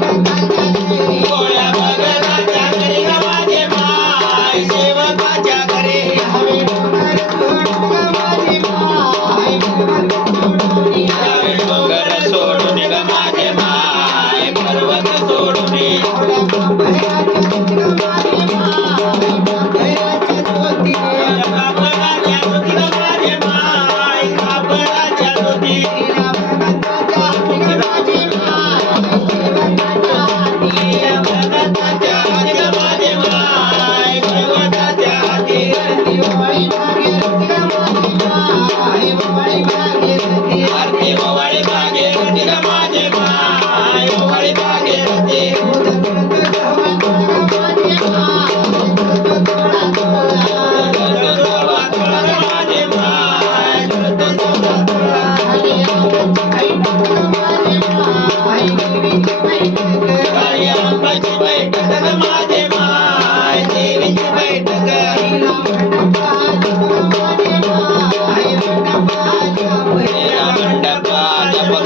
Thank you.